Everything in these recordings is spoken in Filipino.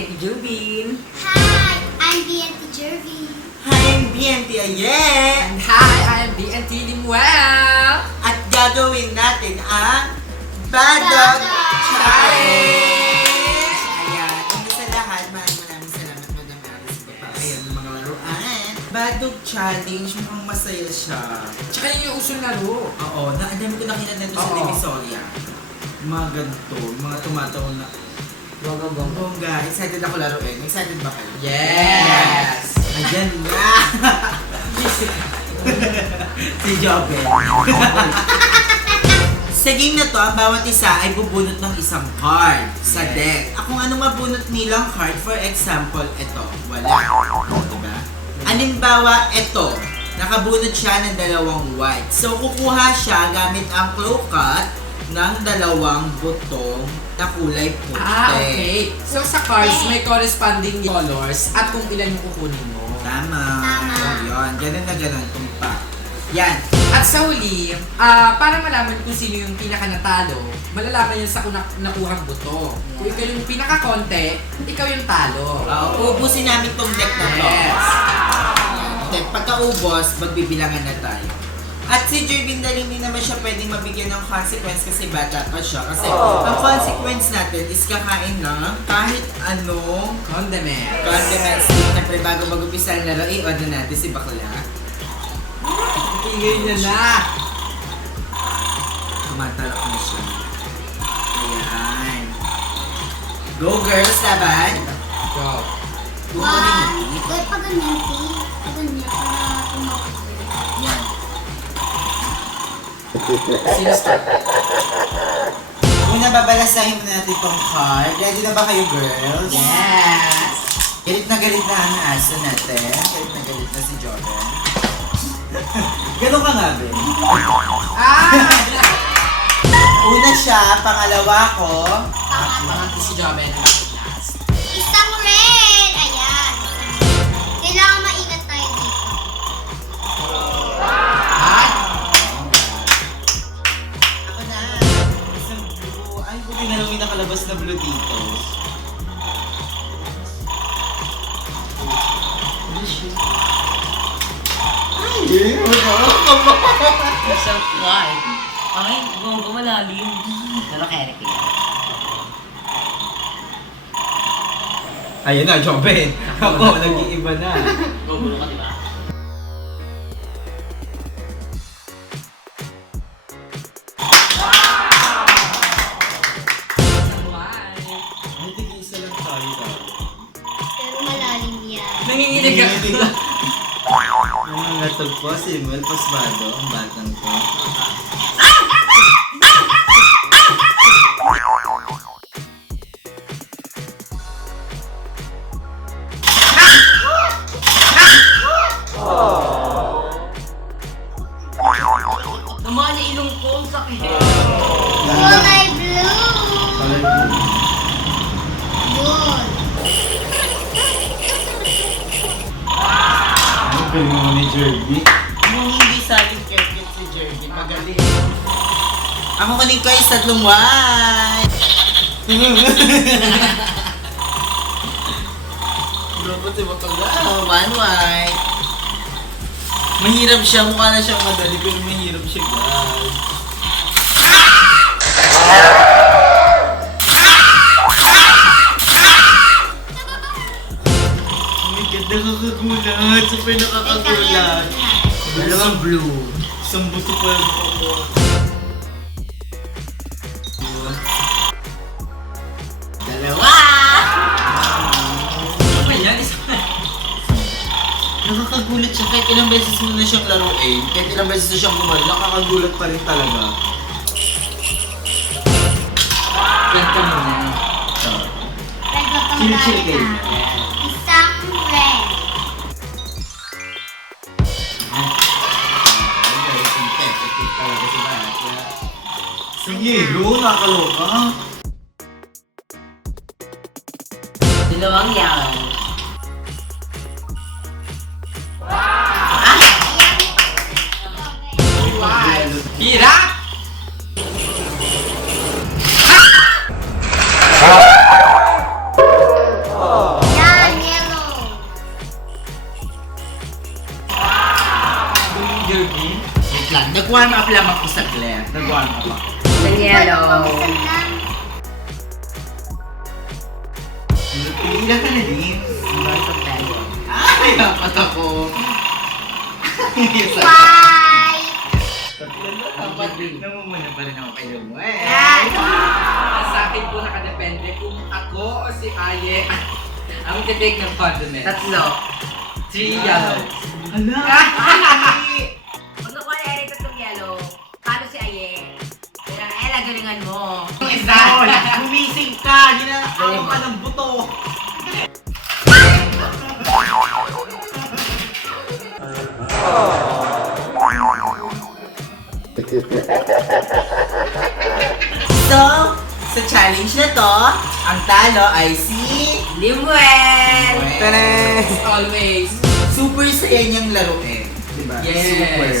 Auntie Jubin. Hi, I'm BNT Jervy. Hi, I'm BNT Ayen! And hi, I'm BNT Limuel. At gagawin natin ang Badog Challenge! Ayan, una sa lahat, maraming salamat Madam Alice sa papakayan ng mga laruan. Badog Challenge, mukhang masaya siya. Tsaka yun yung usong laro. Oo, naadami ko nakita na ito sa Oo. Divisoria. Mga ganito, mga tumataon na. Bongga, excited ako laruin. Excited ba kayo? Yes! Ayan na! Si Jobel. Sa game na to, ang bawat isa ay bubunot ng isang card sa deck. Kung ano mabunot nilang card, for example, ito, wala. Diba? Halimbawa, ito, nakabunot siya ng dalawang white. So, kukuha siya gamit ang claw cut ng dalawang butong na kulay puti. Okay. So sa cards, may corresponding colors at kung ilan yung kukunin mo. Tama. Tama. Yun, ganun na ganun, tumpak. Yan. At sa huli, para malaman kung sino yung pinaka-natalo, malalaman yun sa nakuhang buto. Kung ikaw yung pinaka-konti, ikaw yung talo. Uubusin namin tong deck na to. Yes. Then, pagkaubos, magbibilangan na tayo. At si Jervin dahil hindi naman siya pwedeng mabigyan ng consequence kasi bata pa siya. Kasi ang consequence natin is kakain ng kahit anong Condiments. condiments. Siyempre, bago mag-upisa ang laro, i-order natin si Bakla. Tigil niya na. Tumatalak na siya. Ayan. Go girls, laban! Go. One. Wait, pa ganyan, T. Pa ganyan, para tumakbo. Yan. Sino start? Una, babalasahin mo natin itong card. Ready na ba kayo, girls? Yes. Galit na ang aso natin. Galit na si Jordan. Ganun ka nga, Ben. Una siya, pangalawa ko. Mga si Joben. Isang red! Ayan. Kailangan maingat tayo dito. Ako na. Isang blue. Ay, buti na lang may nakalabas na blue dito. Isang white. Ay, gumalalim. Pero kere kaya. Ayun na, Joben. Ako, nag-iiba na. Gugulo ka, di ba? Ay, tig-isa lang tayo. Pero malalim yan. Nanginginig ka. Nangangatog po si Mel Pasmado, ang batang ko. Naman na ilong ko, sakit. Kulay blue! Yun. Ang galing mo ni Jerby. Nung hindi sa akin kerkit si Jerry, magaling. Ako kunin ko is tatlong white. Dapat si Bakla. One white. Mahirap siya, mukha na siyang madali pero mahirap siya, guys. Oh my God, nakakagulat. Super nakakagulat. Dalawang blue. Isang buto pa lang ako. Dalawa! Ano ba yan? Nakakagulat siya kahit ilang beses mo na siyang laruin, kahit ilang beses na siyang bumalik, nakakagulat pa rin talaga. Ito muna. Red na pang Chill-chill kayo. Isang red. Sige, go, nakakaloka. Dalawang yan. Hira! Nag-warm up lang ako sa Glen. Nag-warm up ako. Ng yellow. Pawisan lang. Ilan ka na din? Ay, dapat ako. White. Dapat namumuna pa rin ako kayo mo eh. Sa akin po nakadepende kung ako o si Aye ang titake ng condiment. Tatlo. 3 yellow. Ala! Kung nakuha ni Eric tatlong yellow, paano si Aye? Kaya Ella, galingan mo. Isa! Gumising ka! Ginagawa ka ng buto! So, sa challenge na to, ang talo ay si... Limuel! Always. Super saya niyang laruin. Diba? Yes. Super.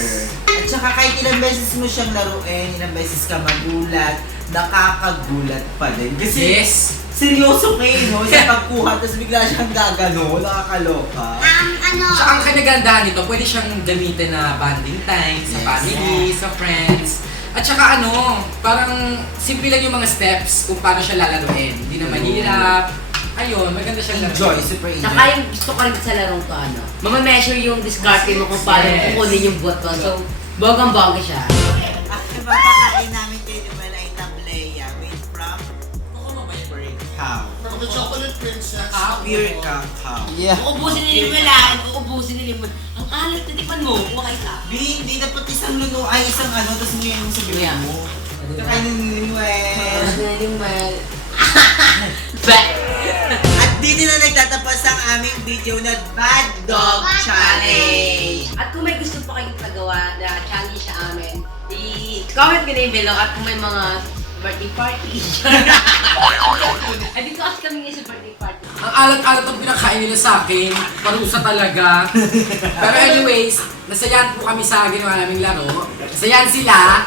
At saka kahit ilang beses mo siyang laruin, ilang beses ka magulat, nakakagulat pa din. Kasi Yes. seryoso kayo, no? Sa pagkuha, tapos bigla siyang gagano, nakakaloka. Tsaka ang kanagandahan nito, pwede siyang gamitin na bonding time sa Yes. family, sa friends. At saka parang simple lang yung mga steps kung paano siya lalaruin. Hindi na mahirap. Ayun, maganda siyang laruin. Enjoy, super enjoy. Saka yung gusto ko rin sa larong to, mama-measure yung discarding mo kung paano Yes. kukunin yung button. So, bogang-boga siya. Ang papakain namin kayo naman ay tableya made from pure cow. From the chocolate princess. Pure cacao. Yeah. Uubusin ni Limuel ah. Uubusin ni Limuel. Ang alat, titikman mo. Kuha kayo sa Hindi dapat isang luno ay isang tapos ngayon mo sa bilang mo. Kakainin ni Limuel. Limuel. At dito na nagtatapos ang aming video na Bad Dog Challenge. At kung may gusto pa kayong pagawa na challenge sa amin, i-comment ko na yung below at kung may mga birthday party. Ay, dito kasi kami ngayon sa birthday party. Ang alat-alat ang pinakain nila sa akin. Parusa talaga. Pero anyways, nasayahan po kami sa ginawa naming laro. Nasayahan sila.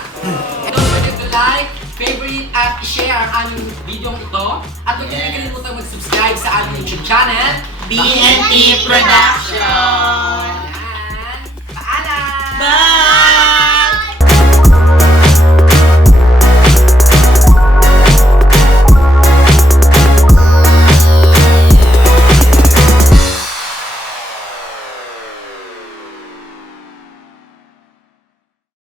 And don't forget to like, favorite at share ang aming video ito. At huwag niyo kalimutan mag-subscribe sa aming YouTube channel. BNT Production. Ayan. Paalam! Bye!